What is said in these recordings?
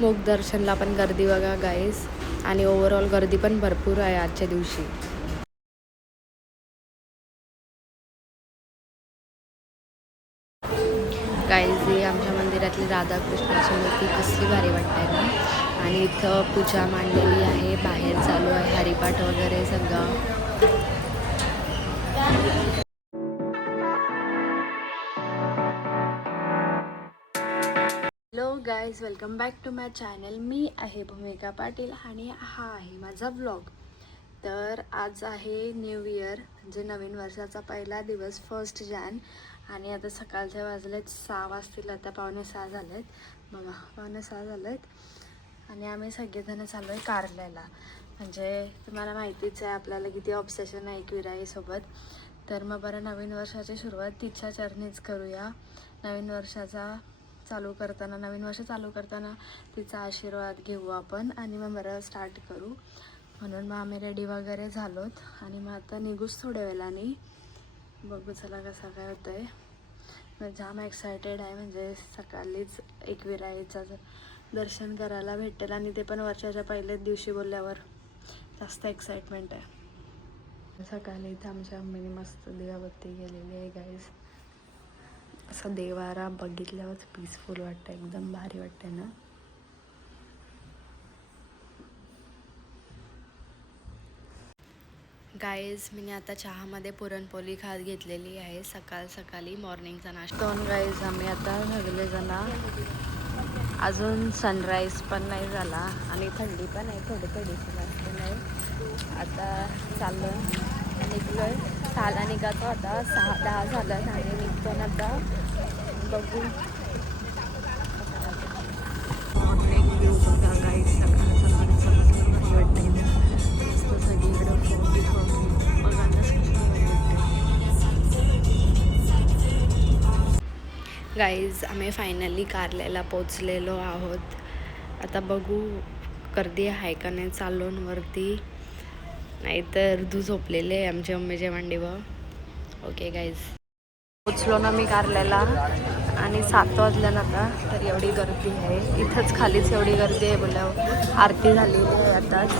मुख दर्शनला पण गर्दी बघा गाईस, आणि ओव्हरऑल गर्दी पण भरपूर आहे आजच्या दिवशी. गाईज ही आमच्या मंदिरातली राधाकृष्णाची मूर्ती कसली भारी वाटते ना. आणि इथं पूजा मांडलेली आहे, बाहेर चालू आहे हरिपाठ वगैरे सगळं. Hello guys, welcome back to my channel. मी आहे भूमिका पाटील आणि हा आहे माझा व्लॉग. तर आज आहे न्यू इयर, म्हणजे नवीन वर्षाचा पहिला दिवस, 1 जानेवारी. आणि आता सकाळचे वाजलेत 6 वाजतील, आता 5:45 झालेत बघा, 5:45 झालेत. आणि आम्ही सगळेजण चाललो आहे कारल्याला. म्हणजे तुम्हाला माहितीच आहे आपल्याला किती ऑब्सेशन आहे एकविराईसोबत. तर मग बरं, नवीन वर्षाची सुरुवात तिच्या चरणीच करूया. नवीन वर्ष चालू करताना तिचा आशीर्वाद घेऊ आपण, आणि मग बरं स्टार्ट करू. म्हणून मग आम्ही रेडी वगैरे झालोत आणि मग आता निघूच थोड्या वेळाने. बघू चला कसं काय होतं आहे. मग जाम एक्सायटेड आहे, म्हणजे सकाळीच एकविराईचं दर्शन करायला भेटेल, आणि ते पण वर्षाच्या पहिल्याच दिवशी बोलल्यावर जास्त एक्साइटमेंट आहे. सकाळी इथं आमच्या मम्मीने मस्त दिवाबत्ती केलेली आहे गाईज. असं देवारा बघितल्यावरच पीसफुल वाटतं, एकदम भारी वाटते ना. गाईज मी आता चहामध्ये पुरणपोळी खात घेतलेली आहे सकाळी मॉर्निंगचा नाश्ता. दोन गाईज आम्ही आता सगळेजण, अजून सनराईज पण नाही झाला आणि थंडी पण आहे थोडीशी, जास्त नाही. आता चाललो निघलोय, 6ला निघायचं होता, 6:10 झालं आणि निघतो ना आता. बघू मॉर्निंग व्ह्यू बघा गाईज, सकाळी भारी वाटते ना. मस्त सगळीकडं फोगी बघा ना, गाईज आम्ही फायनली कारल्याला पोचलेलो आहोत. आता बघू गर्दी आहे का नाही चालूनवरती, नाहीतर तू झोपलेले आहे आमच्या मम्मीच्या मांडीवर. ओके गाईज, पोचलो ना मी कारल्याला, आणि 7 वाजल्या ना आता. तर एवढी गर्दी आहे इथंच, खालीच एवढी गर्दी आहे बोलल्यावर. आरती झालेली आहे आताच.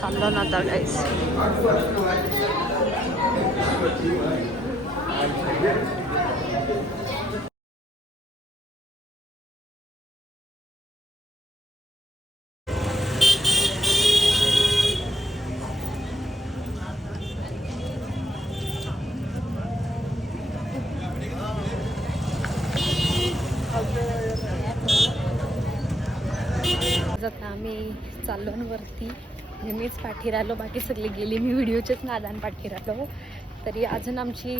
चाललो ना आता गाईस. आता आम्ही चाललो वरती, म्हणजे मीच पाठी राहिलो, बाकी सगळी गेली. मी व्हिडिओचेच नादान पाठी राहिलो. तरी अजून आमची,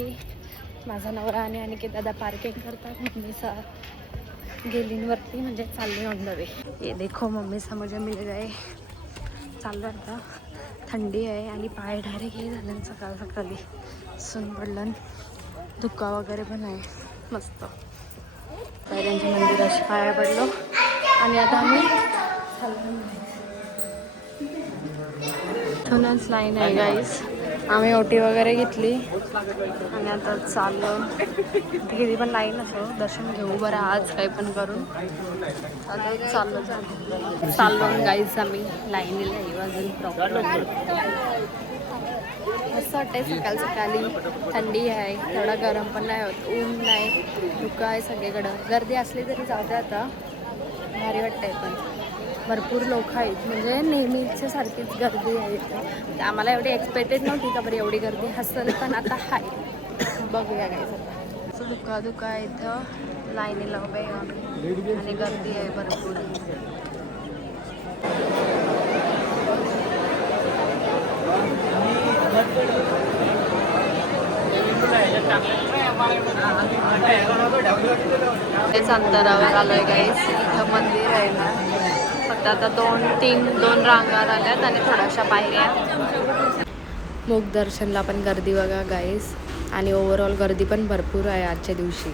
माझा नवरा आणि अनिकेत दादा पार्किंग करतात. मम्मीचा गेलींवरती, म्हणजे चालले ऑन द वे. ये देखो मम्मीचा मुझे मिल गए. चाललो आता. थंडी आहे आणि पाय डायरेक्ट हे झालं सकाळी सून पडलं, धुका वगैरे पण आहे मस्त. पायऱ्यांच्या मंदिराशी पाया पडलो आणि आता आम्ही इथूनच लाईन आहे गाईस. आम्ही ओटी वगैरे घेतली आणि आता चाललो. किती पण लाईन असो, दर्शन घेऊ बरं आज काही पण करून. आता चाललो गाईस आम्ही लाईनीला येऊ अजून प्रॉपर. मस्त वाटतंय सकाळी, थंडी आहे, तेवढा गरम पण नाही होत, ऊन नाही, धुकं आहे सगळीकडं. गर्दी असली तरी जाऊ आता, भारी वाटतंय. पण भरपूर लोक आहेत, म्हणजे नेहमीच्या सारखीच गर्दी आहे. आम्हाला एवढी एक्सपेक्टेड नव्हती का बरं एवढी गर्दी असेल, पण आता आहे. बघूया काय असं धुका आहे इथं, लाईनीला उभे आहे आम्ही आणि गर्दी आहे भरपूर. तेच अंतरावर आलोय गाईस. इथं मंदिर आहे ना, फक्त आता 2 रांगा आल्यात आणि थोड्याशा पायऱ्या. मुख दर्शनला पण गर्दी बघा गाईस, आणि ओव्हरऑल गर्दी पण भरपूर आहे आजच्या दिवशी.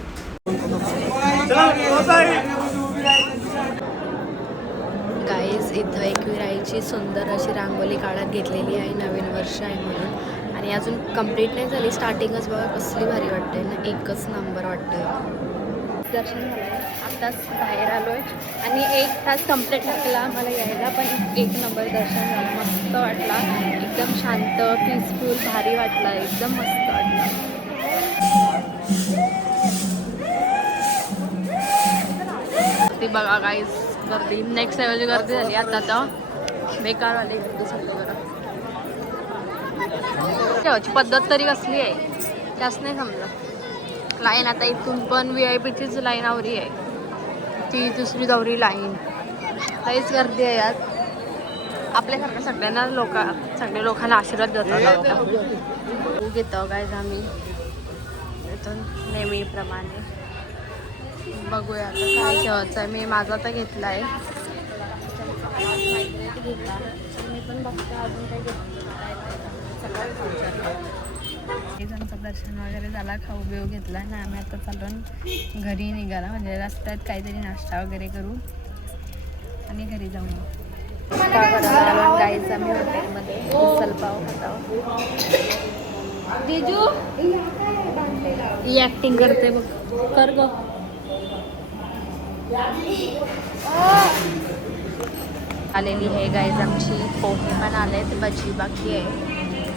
गाईस गाईज इथं एकविराईची सुंदर अशी रांगोली काढत घेतलेली आहे, नवीन वर्ष आहे म्हणून. आणि अजून कंप्लीट नाही झाली, स्टार्टिंगच बघा कसली भारी वाटते ना, एकच नंबर वाटतं. दर्शन झालं, आत्ताच बाहेर आलो आहे आणि 1 तास कंप्लीट लागला आम्हाला यायला, पण 1 नंबर दर्शन झालं. मस्त वाटला, एकदम शांत, पीसफुल, भारी वाटला, एकदम मस्त वाटला. ती बघा गाईज गर्दी, नेक्स्ट लेवलची गर्दी झाली आता तर बेकारवाली गर्दी सगळी. बरं ठेवायची पद्धत तरी कसली आहे जास्त नाही समजलं. लाईन आता इथून पण VIP चीच लाईन आवरी आहे, ती दुसरी दौरी लाईन. काहीच गर्दी आहे यात. आपल्यासारख्या सगळ्यांना सगळ्या लोकांना आशीर्वाद देतो घेतो गाईज आम्ही इथून नेहमीप्रमाणे. बघूया आता काय ठेवायचं आहे. मी माझा तर घेतला आहे, घेतला मी पण बघते अजून काय घेतलं. जणांचं दर्शन वगैरे झाला, खाऊ बिऊ घेतला ना आम्ही आता चालून घरी निघाला, म्हणजे रस्त्यात काहीतरी नाश्ता वगैरे करू आणि घरी जाऊ. गाईज आम्ही हॉटेलमध्ये मिसल पाव खातो. जिजू ही ॲक्टिंग करते बघ, कर ग. आलेली आहे गाईज आमची पोहे पण आलेत, भजी बाकी आहे.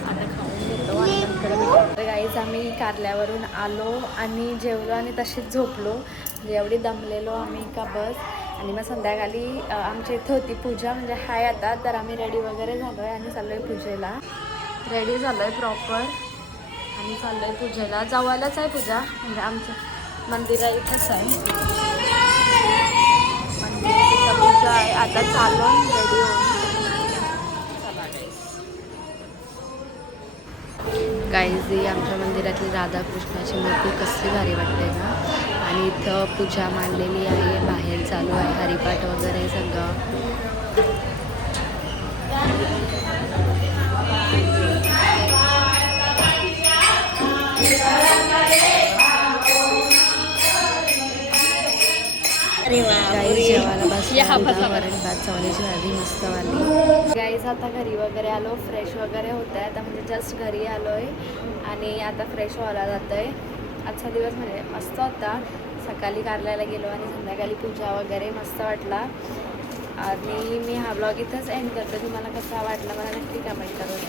आता खाऊन घेतो आणि नंतर भेटतो. गाईज आम्ही कारल्यावरून आलो आणि जेवलो आणि तशीच झोपलो, म्हणजे एवढी दमलेलो आम्ही का बस. आणि मग संध्याकाळी आमच्या इथे होती पूजा, म्हणजे हाय आता तर आम्ही रेडी वगैरे झालो आहे आणि चाललो आहे पूजेला. रेडी झालो आहे प्रॉपर आणि चाललो आहे पूजेला. जवळच आहे पूजा, म्हणजे आमच्या मंदिरा इथंच आहे मंदिर, पूजा आहे. आता चालून रेडी होऊन गाईज ही आमच्या मंदिरातली राधाकृष्णाची मूर्ती कसली भारी वाटते ना. आणि इथं पूजा मांडलेली आहे, बाहेर चालू आहे हरिपाठ वगैरे सगळं. जेवायला बस वरण भात चवलीची भाजी मस्त वाली. गाईज आता घरी वगैरे आलो, फ्रेश वगैरे होत आहे आता, म्हणजे जस्ट घरी आलो आहे आणि आता फ्रेश व्हायला जातो आहे. आजचा दिवस म्हणजे मस्त होता. सकाळी कारल्याला गेलो आणि संध्याकाळी पूजा वगैरे मस्त वाटला. आणि मी हा ब्लॉग इथंच एंड करते. तुम्हाला कसा वाटला मला नक्की कमेंट करून.